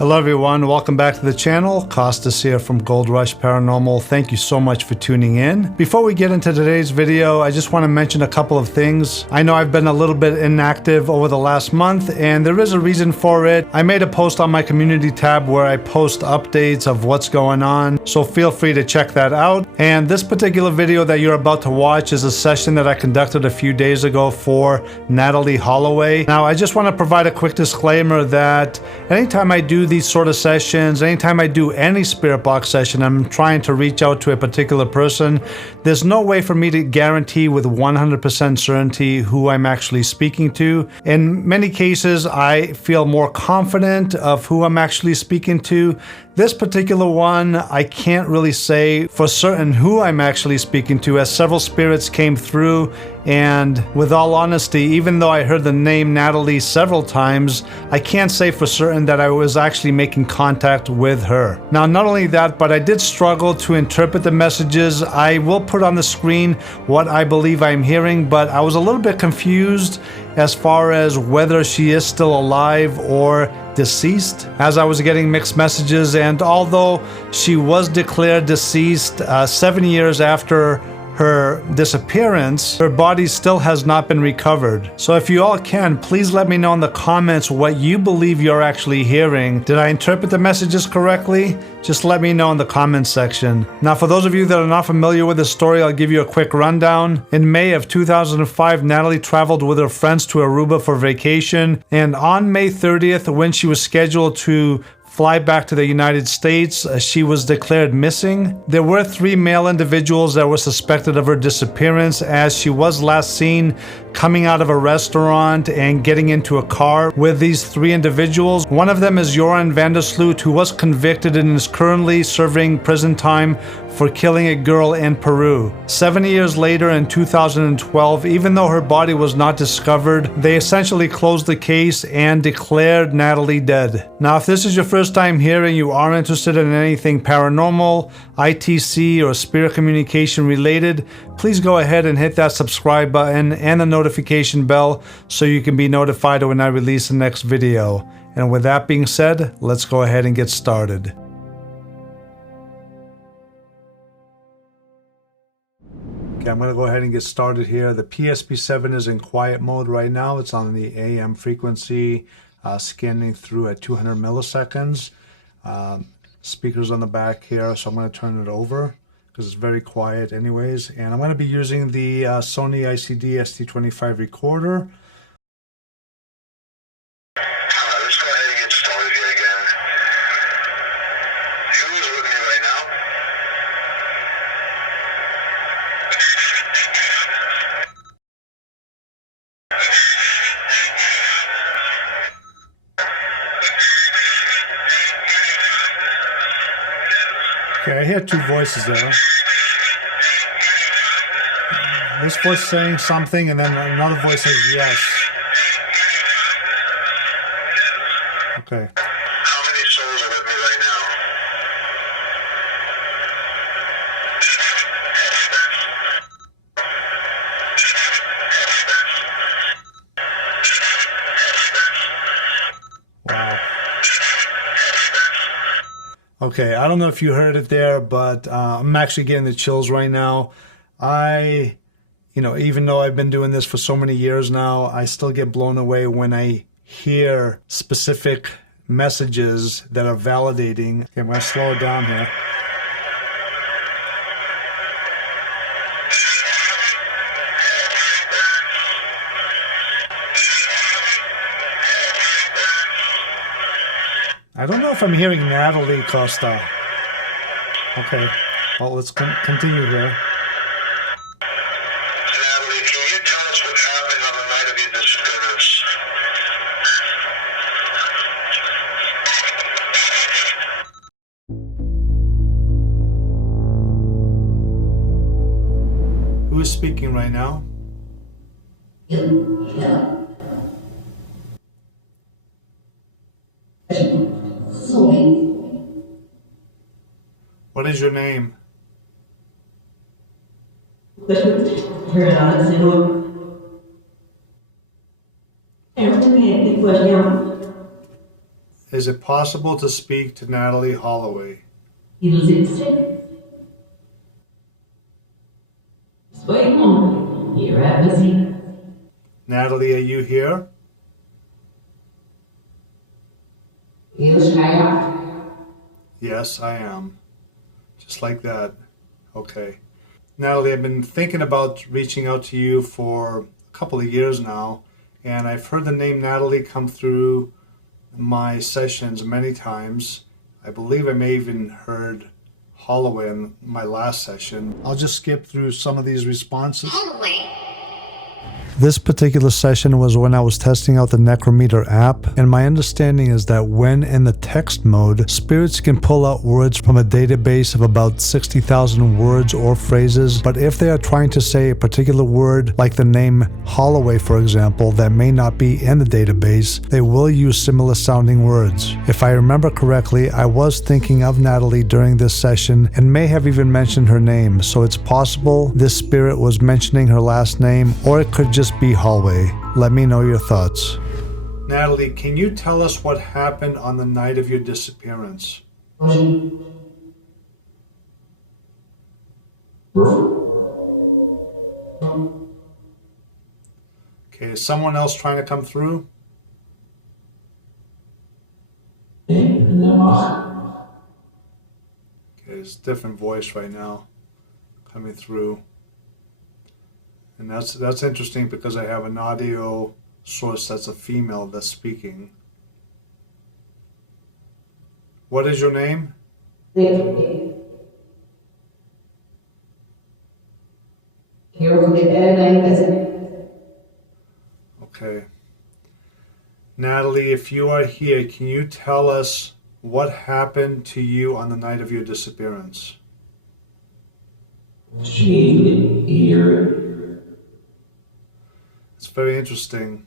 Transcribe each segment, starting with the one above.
Hello everyone, welcome back to the channel. Costas here from GoldRush Paranormal. Thank you so much for tuning in. Before we get into today's video, I just want to mention a couple of things. I know I've been a little bit inactive over the last month, and there is a reason for it. I made a post on my community tab where I post updates of what's going on, so feel free to check that out. And this particular video that you're about to watch is a session that I conducted a few days ago for Natalee Holloway. Now, I just want to provide a quick disclaimer that anytime I do these sort of sessions, anytime I do any spirit box session, I'm trying to reach out to a particular person. There's no way for me to guarantee with 100% certainty who I'm actually speaking to. In many cases, I feel more confident of who I'm actually speaking to. This particular one, I can't really say for certain who I'm actually speaking to, as several spirits came through, and with all honesty, even though I heard the name Natalie several times, I can't say for certain that I was actually making contact with her. Now, not only that, but I did struggle to interpret the messages. I will put on the screen what I believe I'm hearing, but I was a little bit confused as far as whether she is still alive or deceased, as I was getting mixed messages. And although she was declared deceased 7 years after her disappearance, her body still has not been recovered. So if you all can, please let me know in the comments what you believe you're actually hearing. Did I interpret the messages correctly? Just let me know in the comments section. Now, for those of you that are not familiar with the story, I'll give you a quick rundown. In May of 2005, Natalie traveled with her friends to Aruba for vacation, and on May 30th, when she was scheduled to fly back to the United States, she was declared missing. There were 3 male individuals that were suspected of her disappearance, as she was last seen coming out of a restaurant and getting into a car with these 3 individuals. One of them is Joran van der Sloot, who was convicted and is currently serving prison time for killing a girl in Peru. 7 years later, in 2012, even though her body was not discovered, they essentially closed the case and declared Natalie dead. Now, if this is your first time here and you are interested in anything paranormal, ITC, or spirit communication related, please go ahead and hit that subscribe button and the notification bell so you can be notified when I release the next video. And with that being said, let's go ahead and get started. Okay, I'm going to go ahead and get started here. The PSP-7 is in quiet mode right now. It's on the AM frequency, scanning through at 200 milliseconds. Speakers on the back here, so I'm going to turn it over because it's very quiet anyways. And I'm going to be using the Sony ICD ST25 recorder. Let's go ahead and get started here again. Who's with me right now? Okay, I hear 2 voices there. This voice saying something, and then another voice says yes. Okay. How many souls are with me right now? Wow. Okay, I don't know if you heard it there, but I'm actually getting the chills right now. Even though I've been doing this for so many years now, I still get blown away when I hear specific messages that are validating. Okay, I'm going to slow it down here. I don't know if I'm hearing Natalie Costa. Okay, well, let's continue here. Natalie, can you tell us what happened on the night of your disappearance? Who is speaking right now? What is your name? Is it possible to speak to Natalee Holloway? Illustrated. Swoją herein. Natalie, are you here? Yes, I am. Just like that. Okay. Natalie, I've been thinking about reaching out to you for a couple of years now, and I've heard the name Natalie come through my sessions many times. I believe I may even heard Holloway in my last session. I'll just skip through some of these responses. Holloway. This particular session was when I was testing out the Necrometer app, and my understanding is that when in the text mode, spirits can pull out words from a database of about 60,000 words or phrases, but if they are trying to say a particular word, like the name Holloway for example, that may not be in the database, they will use similar sounding words. If I remember correctly, I was thinking of Natalie during this session and may have even mentioned her name, so it's possible this spirit was mentioning her last name, or it could just be Holloway. Let me know your thoughts. Natalie, can you tell us what happened on the night of your disappearance? Okay, is someone else trying to come through? Okay, it's a different voice right now coming through. And that's interesting because I have an audio source that's a female that's speaking. What is your name? Okay. Natalie, if you are here, can you tell us what happened to you on the night of your disappearance? It's very interesting.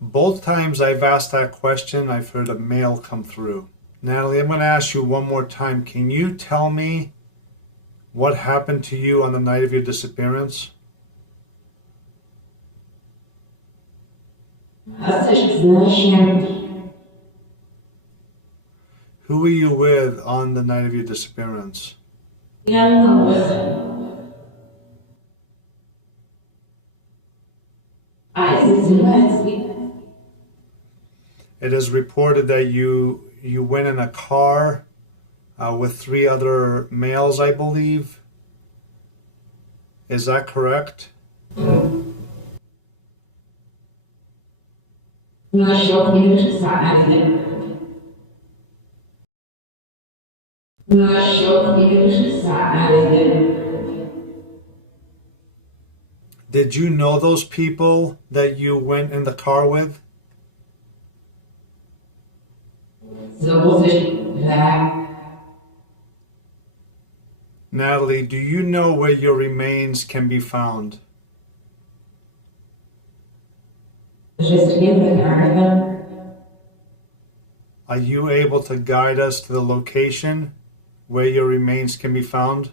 Both times I've asked that question, I've heard a male come through. Natalie, I'm going to ask you one more time. Can you tell me what happened to you on the night of your disappearance? Who were you with on the night of your disappearance? It is reported that you went in a car with 3 other males, I believe. Is that correct? Did you know those people that you went in the car with? Natalie, do you know where your remains can be found? Are you able to guide us to the location where your remains can be found?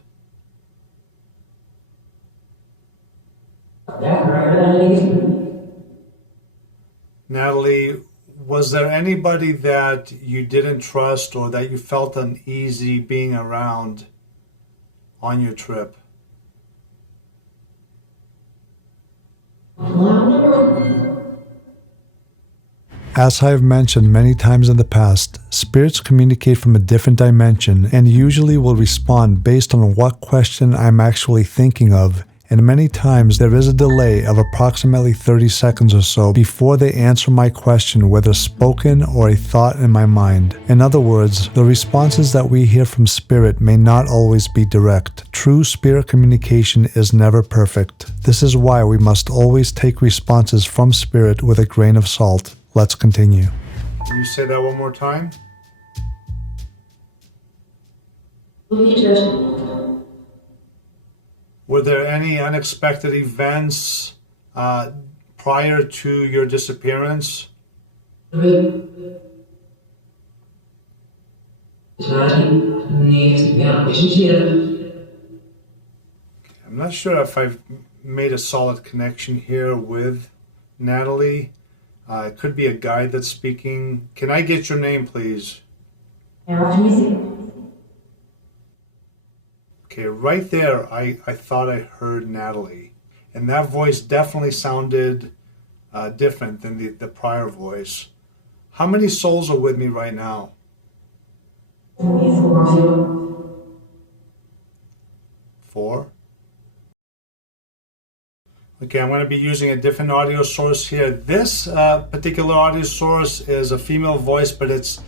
Natalie, was there anybody that you didn't trust or that you felt uneasy being around on your trip? As I have mentioned many times in the past, spirits communicate from a different dimension and usually will respond based on what question I'm actually thinking of, and many times there is a delay of approximately 30 seconds or so before they answer my question, whether spoken or a thought in my mind. In other words, the responses that we hear from spirit may not always be direct. True spirit communication is never perfect. This is why we must always take responses from spirit with a grain of salt. Let's continue. Can you say that one more time? Were there any unexpected events prior to your disappearance? I'm not sure if I've made a solid connection here with Natalie. It could be a guide that's speaking. Can I get your name, please? Okay, right there, I thought I heard Natalie. And that voice definitely sounded different than the prior voice. How many souls are with me right now? 4. Okay, I'm going to be using a different audio source here. This particular audio source is a female voice, but it's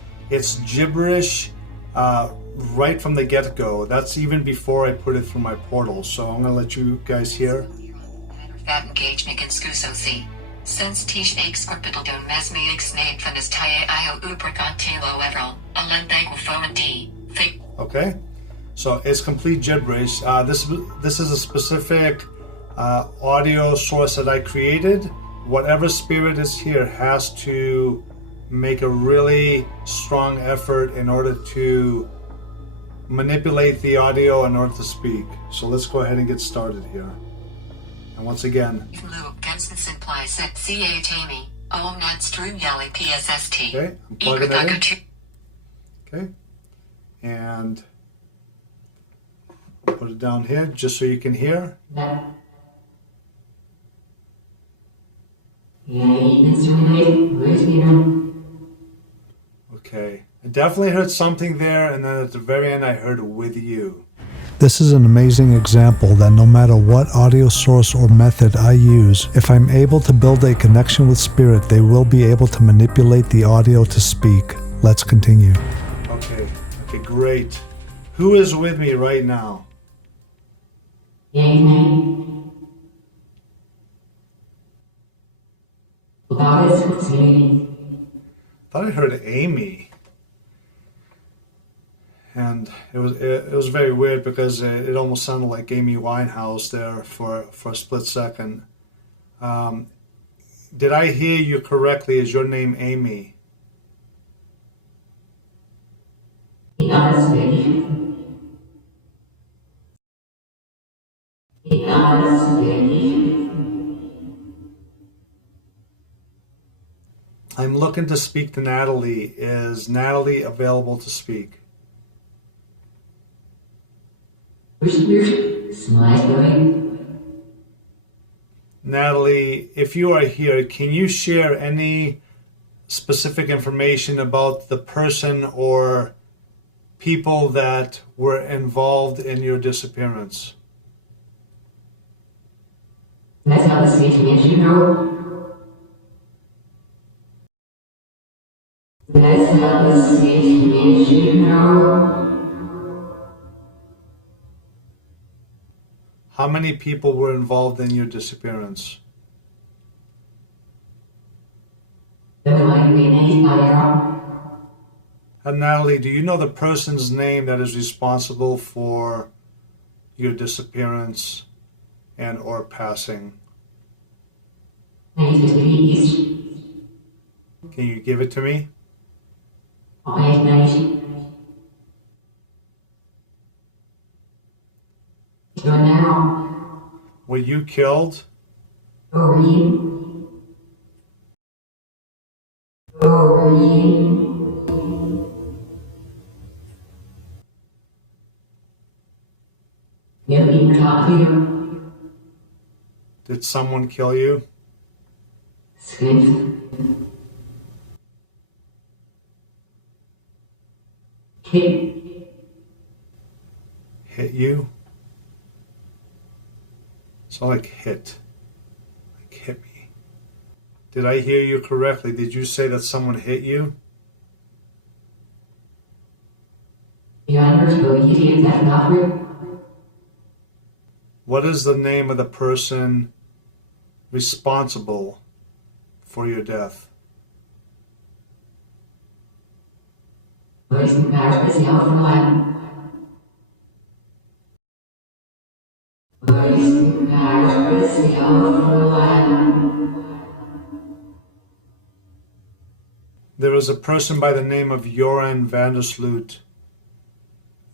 gibberish right from the get-go. That's even before I put it through my portal. So I'm going to let you guys hear. Okay, so it's complete gibberish. This is a specific audio source that I created. Whatever spirit is here has to make a really strong effort in order to manipulate the audio in order to speak. So let's go ahead and get started here. And once again, okay, I'm plugging it in. Okay, and put it down here just so you can hear. Okay, I definitely heard something there, and then at the very end I heard with you. This is an amazing example that no matter what audio source or method I use, if I'm able to build a connection with spirit, they will be able to manipulate the audio to speak. Let's continue. Okay, great. Who is with me right now? Thought I heard Amy, and it was very weird because it almost sounded like Amy Winehouse there for a split second. Did I hear you correctly? Is your name Amy? I'm looking to speak to Natalie. Is Natalie available to speak? Natalie, if you are here, can you share any specific information about the person or people that were involved in your disappearance? How many people were involved in your disappearance? Natalie, do you know the person's name that is responsible for your disappearance and or passing? Can you give it to me? Were you killed? Did someone kill you? Hit you? So like hit. Like hit me. Did I hear you correctly? Did you say that someone hit you? What is the name of the person responsible for your death? There is a person by the name of Joran Vandersloot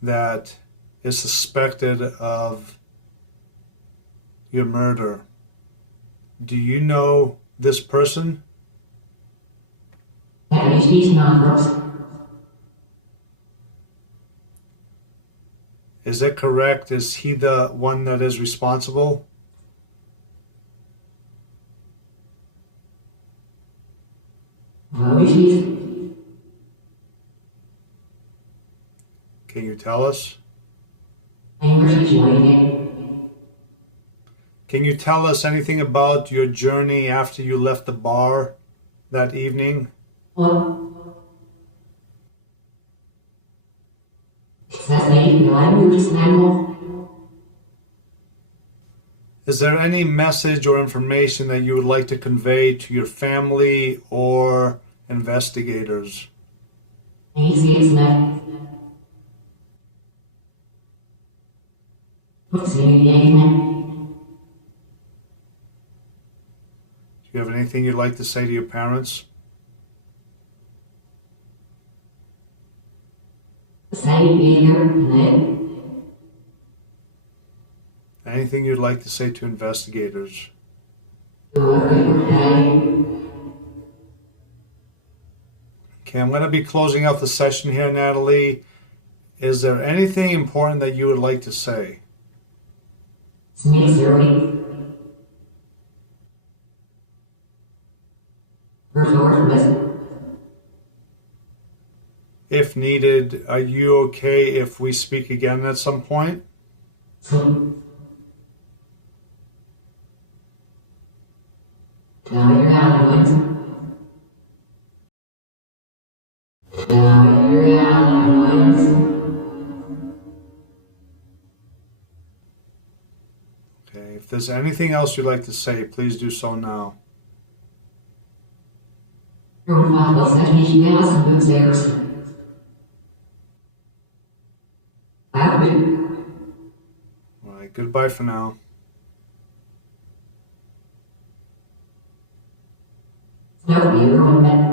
that is suspected of your murder. Do you know this person? Er is niet nagels. Is it correct? Is he the one that is responsible? Hoe is het? Can you tell us? Can you tell us anything about your journey after you left the bar that evening? Is there any message or information that you would like to convey to your family or investigators? Do you have anything you'd like to say to your parents? Anything you'd like to say to investigators? Okay, I'm going to be closing out the session here, Natalie. Is there anything important that you would like to say? If needed, are you okay if we speak again at some point? Okay, if there's anything else you'd like to say, please do so now. All right, goodbye for now. No, you're